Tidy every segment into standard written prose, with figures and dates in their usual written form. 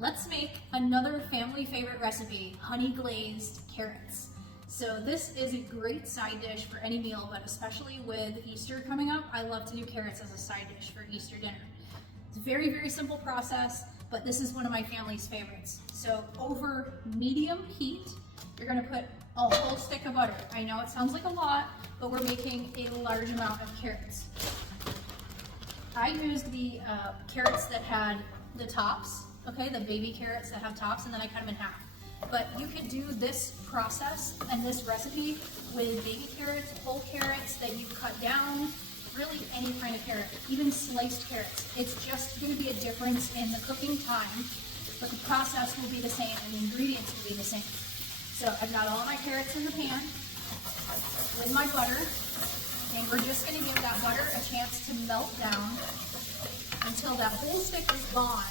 let's make another family favorite recipe, honey glazed carrots. So this is a great side dish for any meal, but especially with Easter coming up, I love to do carrots as a side dish for Easter dinner. It's a very, very simple process, but this is one of my family's favorites. So over medium heat, you're gonna put a whole stick of butter. I know it sounds like a lot, but we're making a large amount of carrots. I used the carrots that had the tops, okay, the baby carrots that have tops, and then I cut them in half. But you could do this process and this recipe with baby carrots, whole carrots that you cut down, really any kind of carrot, even sliced carrots. It's just going to be a difference in the cooking time, but the process will be the same and the ingredients will be the same. So I've got all my carrots in the pan with my butter, and we're just going to give that butter a chance to melt down until that whole stick is gone.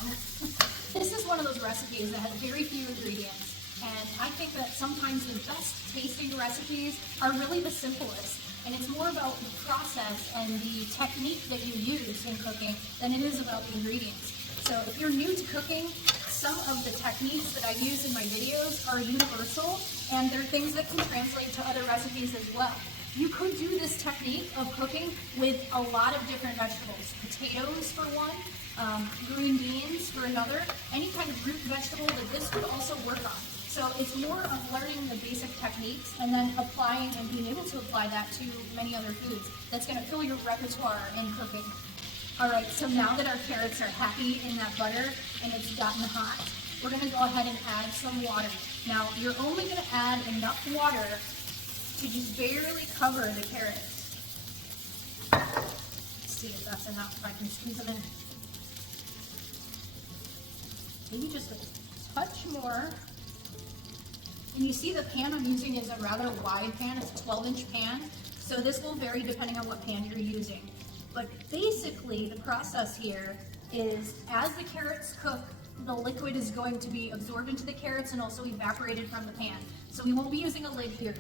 This is one of those recipes that has very few ingredients. And I think that sometimes the best tasting recipes are really the simplest. And it's more about the process and the technique that you use in cooking than it is about the ingredients. So if you're new to cooking, some of the techniques that I use in my videos are universal, and they're things that can translate to other recipes as well. You could do this technique of cooking with a lot of different vegetables. Potatoes for one, green beans for another, any kind of root vegetable that this would also work on. So it's more of learning the basic techniques and then applying and being able to apply that to many other foods. That's going to fill your repertoire in cooking. All right, so now that our carrots are happy in that butter and it's gotten hot, we're going to go ahead and add some water. Now, you're only going to add enough water to just barely cover the carrots. Let's see if that's enough, if I can squeeze them in. Maybe just a touch more. And you see the pan I'm using is a rather wide pan, it's a 12-inch pan, so this will vary depending on what pan you're using. But basically the process here is as the carrots cook, the liquid is going to be absorbed into the carrots and also evaporated from the pan. So we won't be using a lid here.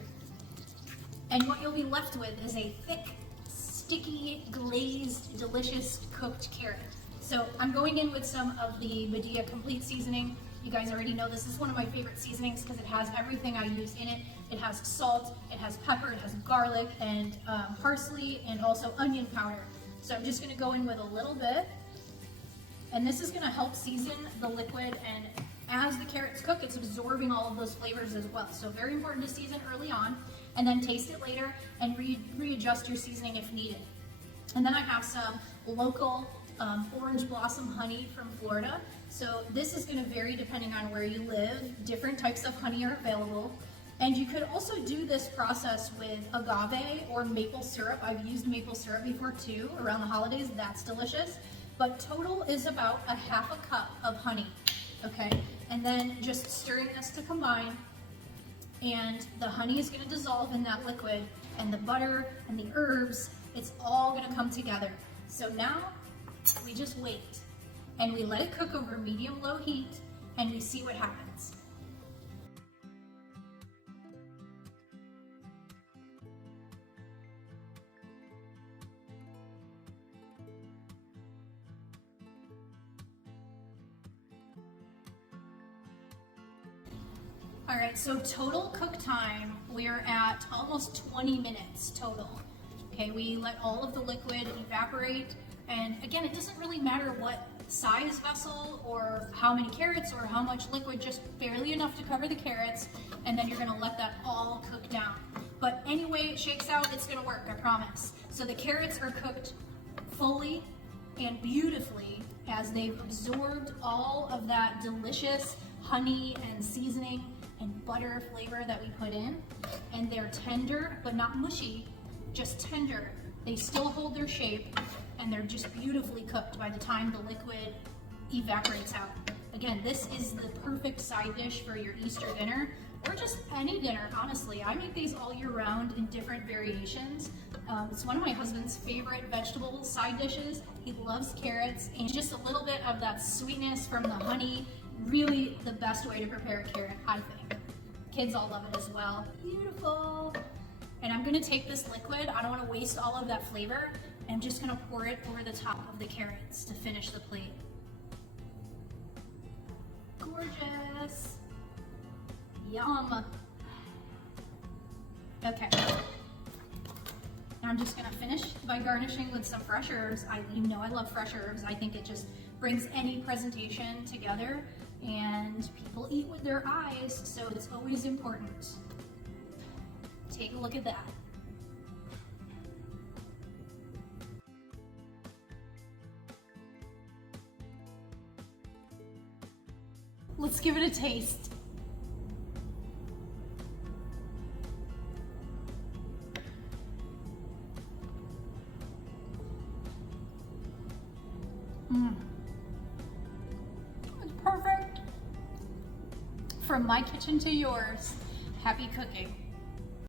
And what you'll be left with is a thick, sticky, glazed, delicious cooked carrot. So I'm going in with some of the Medea Complete seasoning. You guys already know this is one of my favorite seasonings because it has everything I use in it. It has salt, it has pepper, it has garlic, and parsley, and also onion powder. So I'm just going to go in with a little bit, and this is going to help season the liquid, and as the carrots cook, it's absorbing all of those flavors as well. So very important to season early on, and then taste it later, and readjust your seasoning if needed. And then I have some local orange blossom honey from Florida. So this is going to vary depending on where you live. Different types of honey are available. And you could also do this process with agave or maple syrup. I've used maple syrup before too, around the holidays. That's delicious. But total is about a half a cup of honey, okay? And then just stirring this to combine, and the honey is going to dissolve in that liquid, and the butter and the herbs, it's all going to come together. So now we just wait, and we let it cook over medium-low heat, and we see what happens. All right, so total cook time, we're at almost 20 minutes total. Okay, we let all of the liquid evaporate, and again, it doesn't really matter what size vessel or how many carrots or how much liquid, just barely enough to cover the carrots, and then you're gonna let that all cook down. But anyway it shakes out, it's gonna work, I promise. So the carrots are cooked fully and beautifully as they've absorbed all of that delicious honey and seasoning and butter flavor that we put in, and they're tender but not mushy, just tender. They still hold their shape, and they're just beautifully cooked by the time the liquid evaporates out. Again, this is the perfect side dish for your Easter dinner, or just any dinner, honestly. I make these all year round in different variations. It's one of my husband's favorite vegetable side dishes. He loves carrots, and just a little bit of that sweetness from the honey, really the best way to prepare a carrot, I think. Kids all love it as well. Beautiful. And I'm gonna take this liquid, I don't wanna waste all of that flavor, and I'm just gonna pour it over the top of the carrots to finish the plate. Yum. Okay. Now I'm just gonna finish by garnishing with some fresh herbs. You know I love fresh herbs. I think it just brings any presentation together, and people eat with their eyes, so it's always important. Take a look at that. Let's give it a taste. It's perfect. From my kitchen to yours, happy cooking.